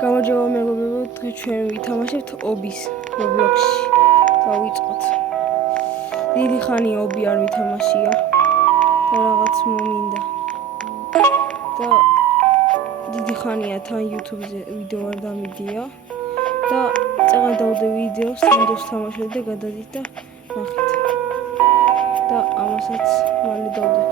გამარჯობა მეგობრებო, დღეს ჩვენ ვითამაშებთ ობის Roblox-ში. დავიწყოთ. დიდი ხანი ობი არ ვითამაშია და რაღაც მომინდა. და დიდი ხანია თან YouTube-ზე ვიდეო არ დამიდია და წეღან დავდე ვიდეოს, სანდოს თამაშობ და გადადით და ნახეთ. და ამასაც მალე დავდეთ.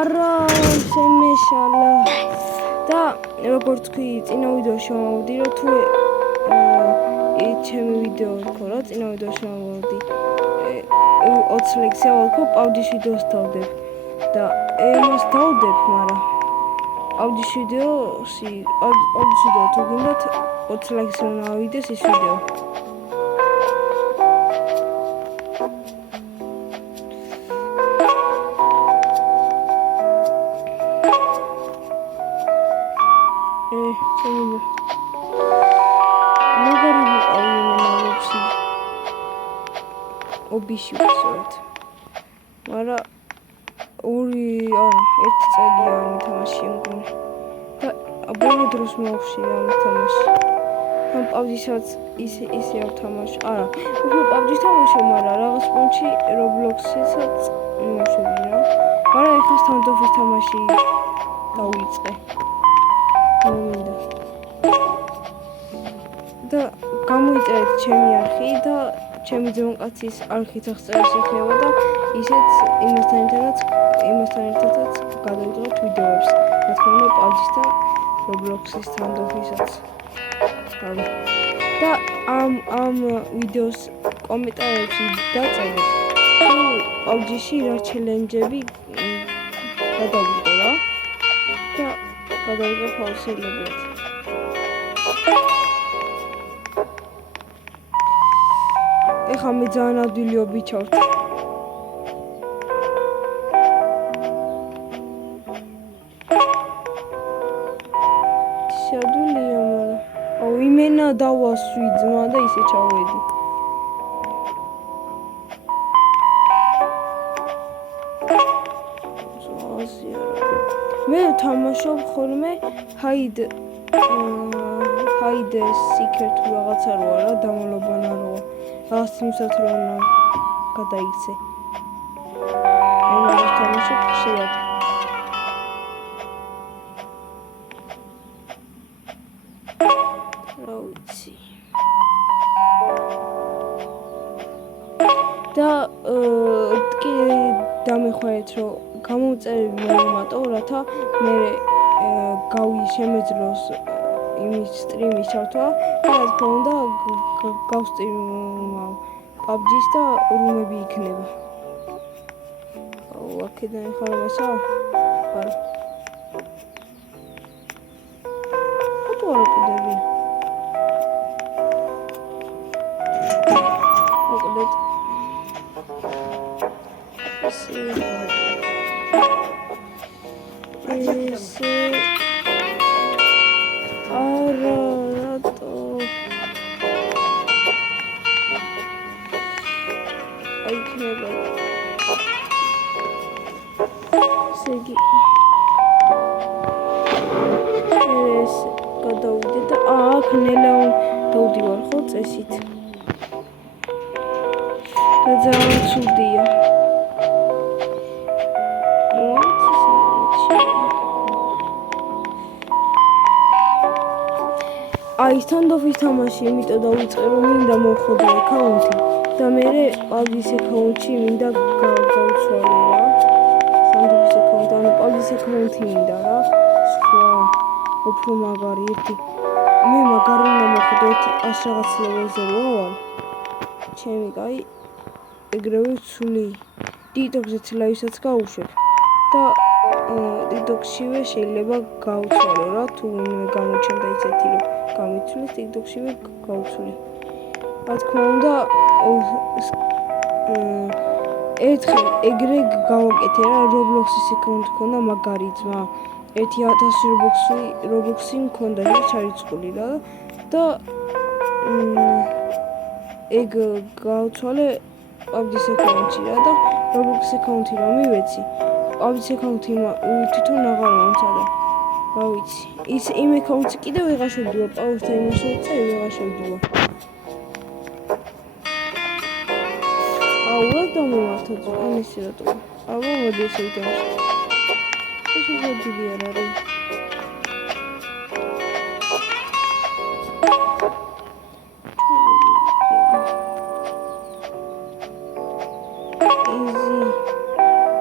არა, შემეშალა. და როგორც თქვი, წინა ვიდეოში მომავდი, რომ თუ ჩემი ვიდეო ვქო რა, წინა ვიდეოში მომავდი. 20 ლექსია ვქო, პავდის ვიდეოს დავდებ. და იმას დავდებ, მაგრამ პავდის ვიდეოში თუ გინდათ 20 ლექსი უნდა ავიდეს ის ვიდეო. ობიში ვცხოვრობთ. მაგრამ ერთი წელია ამითამაში მგონი. და ბოლო დროს მოვხშირე ამ თამაში. ამ პავდისაც ისე ავთამაშ. არა, უფრო პავდი თამაშობ, მაგრამ რაღაც პონჩი Roblox-ისაც მოვშევი რა. მაგრამ ეხლა სტანდოფის თამაში დავიწყე. მომინდა. და გამოიწერეთ ჩემი არხი და ჩემი ძმაკაცის არხით აღწერას იქნება და ისეც იმასთან ერთადაც გადავიდოთ ვიდეოებს. რა თქმა უნდა, პავდის და Roblox-ის სტანდოფისაც. და ამ ვიდეოს კომენტარებში დაწერეთ, თუ პავდიში რა ჩელენჯები გადავიდო რა. და გადავიდო აუცილებლად. ეხლა მე ძალიან ადვილი ობიჩავთ. შედულია, მაგრამ იმენა დავასვი ძმა და ისე ჩავედი. მე თამაშობ ხოლმე hide seeker თუ რაღაცა როა რა, დამალობანა როა. რაღაც იმსაც რომ გადაიქცე. მე მაგას თამაშობ ხშირად. რა ვიცი. და კი დამეხმარეთ რომ გამომწერები მომატო, რათა მე შემეძლოს იმის სტრიმის ჩართვა და რა თქმა უნდა გავსტრიმავ PUBG-ს და რუმები იქნება. აქედან ახლა მასა? არა. რატო არ აკიდები? მოკლედ. გადავიდე და აქ ნელა დავდივარ ხო წესით. და ძალიან ცუდია. აი სტანდოფის თამაში იმიტომ დავიწყე რომ მინდა მოვხოდე აკაუნტი და მე პავდის აკაუნტში მინდა გავცვალე რა. სტანდოფის აკაუნტი, ანუ პავდის აკაუნტი მინდა რა. სხვა უფრო მაგარი ერთი. მე მაგარი უნდა მოვხოდე 100 რაღაც ლეველზე რო ავალ. ჩემი კაი ეგრევე ვცვლი. TikTok-ზეც ლაივსაც გავუშვებ და TikTok-შივე შეიძლება გავცვალო რა, თუ გამოჩნდა ისეთი რომ გამიცვლის TikTok-შივე გავცვლი. რა თქმა უნდა ერთხელ ეგრე გავაკეთე რა Roblox-ის აკაუნტი ქონდა მაგარი ძმა 1000 Roblox-ი მქონდა რა ჩარიცხული რა და ეგ გავცვალე PUBG-ის აკაუნტში რა და Roblox-ის აკაუნტი რა მივეცი PUBG-ის აკაუნტი თვითონ აღარ მომცადა რა ვიცი ის იმ აკაუნტში კიდევ ვეღარ შევდივა პაუზთან იმუშავე ვეღარ შევდივა აულა დამემართა ამისი რატო აბა მოდი ესე ვიტანში ეს მოდი არ არის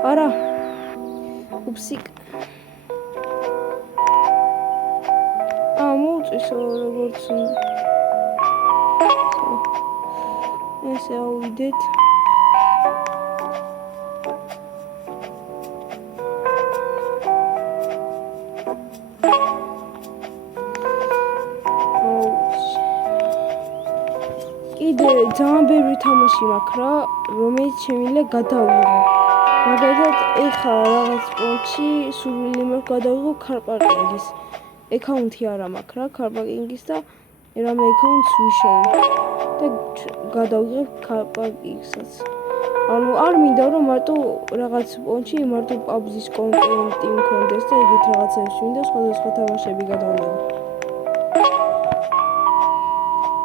არა უფსიკ მოუწისო როგორც ესე ავიდეთ კიდე ძალიან ბევრი თამაში მაქვს რა რომელიც შემიძლია გადავიღო მაგალითად ეხლა რაღაც პონჩი სურვილი მაქვს გადავიღო კარპაკინგის აკაუნტი არა მაქვს რა კარპაკინგის და რამე აკაუნტს ვიშოვე და გადავიღებ კარპაკინგსაც ანუ არ მინდა რომ მარტო რაღაც პონჩი მარტო PUBG-ის კონტენტი მქონდეს და ეგეთ რაღაცებს მინდა სხვადასხვა თამაშები გადავიღო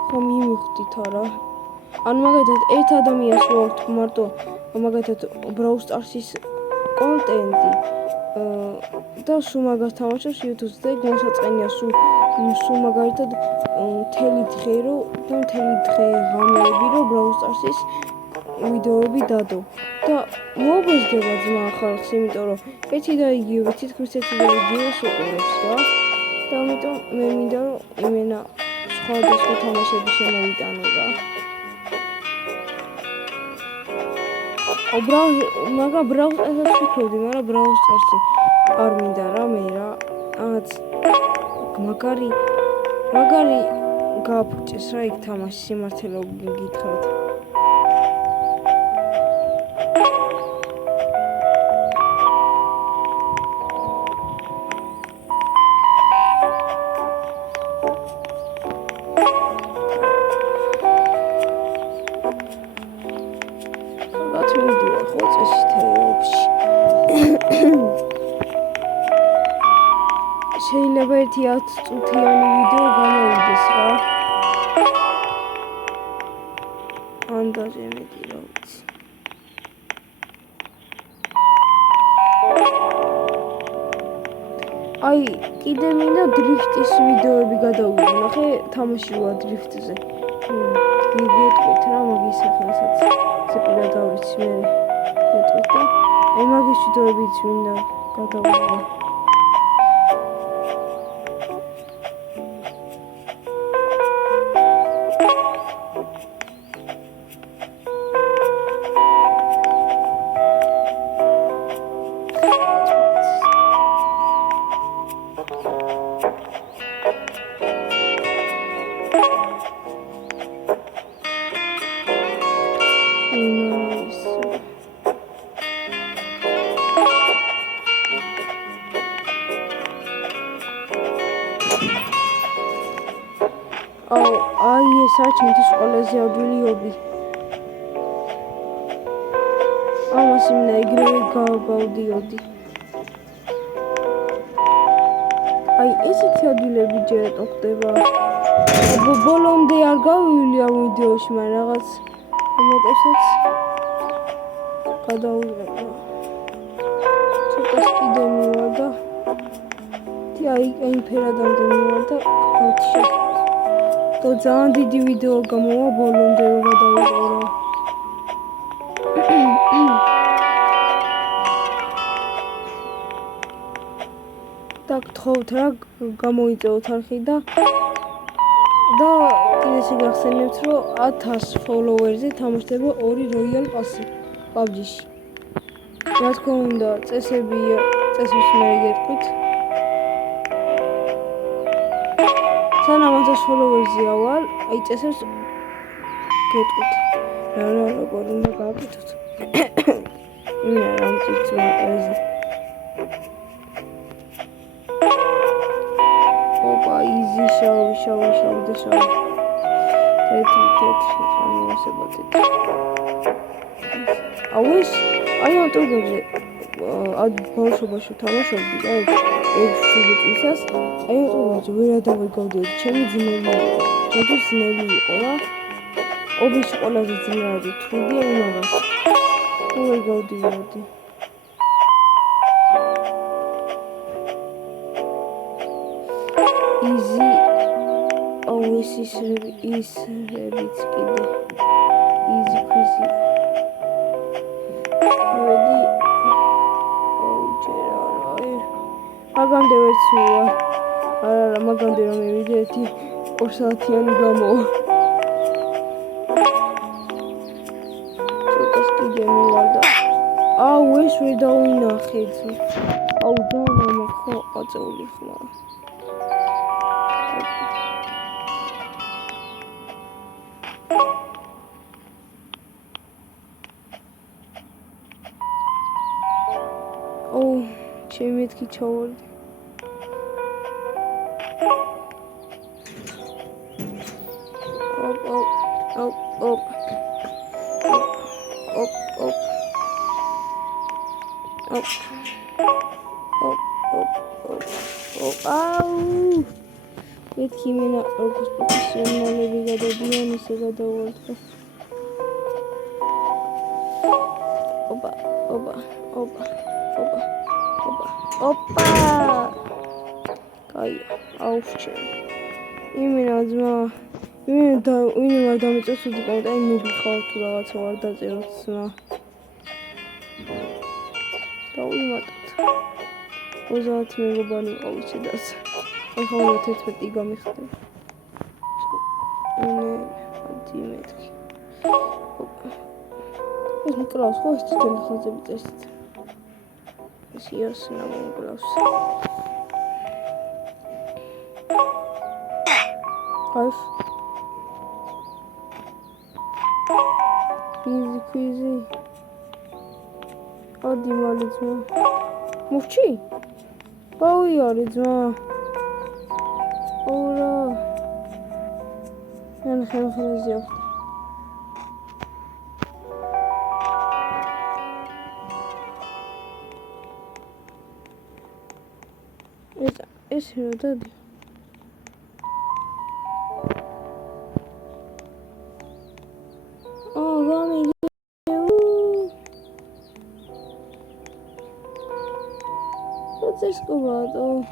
ხომ მივხვდით არა ანუ მაგალითად ერთ ადამიანს ვაქვს მარტო მაგალითად Brawl Stars-ის კონტენტი და სულ მაგას თამაშობს YouTube-ზე და მოსაწყენია სულ მაგალითად მთელი დღე ღამეები რომ Brawl Stars-ის ვიდეოები დადო და მოუბეძდება ძმა ხალხს იმიტომ რომ ერთი და იგივე თითქმის ერთი და იგივეს უყურებს რა და ამიტომ მე მინდა რომ იმენა სხვადასხვა თამაშები შემოვიტანო რა მაგრამ Brawl Stars-ს ვფიქრობდი, მაგრამ Brawl Stars-ი არ მინდა რა მე რა. რაღაც მაგარი გააფუჭეს რა იქ თამაში სიმართლე გითხრათ. შეიძლება ერთი 10 წუთიანი ვიდეო გამოვიდეს რა. ანდაზე მეტი რა ვიცი. აი, კიდე მინდა დრიფტის ვიდეოები გადავიღო. ნახე, თამაში ვარ დრიფტზე. გეტყვით რა მაგის ახალსაც. ზეპირა დავრიცი მე. გეტყვით და აი მაგის ვიდეოებიც მინდა გადავიღო. აი ეს ჩემთვის ყველაზე ადვილი ჰობი. ამას მინდა ეგრევე გავბავდიოდი. აი ესეთი ადგილები ჯერ ხდება. ბოლომდე არ გავივლი ამ ვიდეოში, მაგრამ რაღაც უმეტესაც გადავიღებ. ცოტას კიდე მივა და აი იმ ფერადამდე მივა და გავჩი. তো ძალიან დიდი ვიდეო გამოვა ბოლომდე რომ გადავიყო რა. და გთხოვთ რა გამოიწევთ არხი და კიდე შეგახსენებთ რომ 1000 ფოლოვერზე თამაშდება 2 როიალ პასი PUBG-ში. რა თქმა უნდა წესებს მე გეტყვით. სანამ 1000 ფოლოვერზეა ვარ, აი წესებს გეტყვით. რა როგორ უნდა გავაკეთოთ. იმენა რამ წიწვა ეს ოპა იზი შავი და შავი თეთრი ამოსებოდი აუის აი ამ ტურგებზე ბავშვობაში თამაშობდი და 6-7 წლისას აი ამ ტურგებზე ვერ ადავეგავდიოდი ჩემი ძმები იყო ძნელი იყო რა ობიში ყველაზე ძნელად თვიდი იმას ვერ გავდივოდი იზი აუის ისრებიც კიდე იზი ქვიზი მოდი მაგამდე ვერც ვარ არა მაგამდე რომ მივიდე 2 საათიანი გამოვა ცოტას კიდე მივარდა აუ ეს ვერ დავინახე აუ დამა ხო აწეული ხმა აუ ჩემი მეთქი ჩავარდი მეთქი მენა როგორც პროფესიონალები გადადიან ისე გადავარდე ოპა კაი აუჩე იმენა ძმა იმენა ვინმე არ დამიწევს უდი კომენტარი ნუბი ხარ თუ რაღაცა არ დაწეროთ ძმა დავიმატოთ 30 მეგობარი ყავს ცედას ახლა 11 გამიხდება ადი მეთქი ეს მკლავს ხო ეს თითოეული ხაზები წესით ეს იოსნა მომკლავს Kayf. Easy peasy. Hadi malizma. Mufçi. Bağı yarizma. Ora. Yani xeyr yok. Es hırdadı. What's escovado?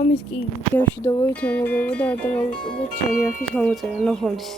ამის კი გემში დავით მეგობრებო და არ დავაუწყდეთ ჩემი ახის გამოწერა ნახვამდის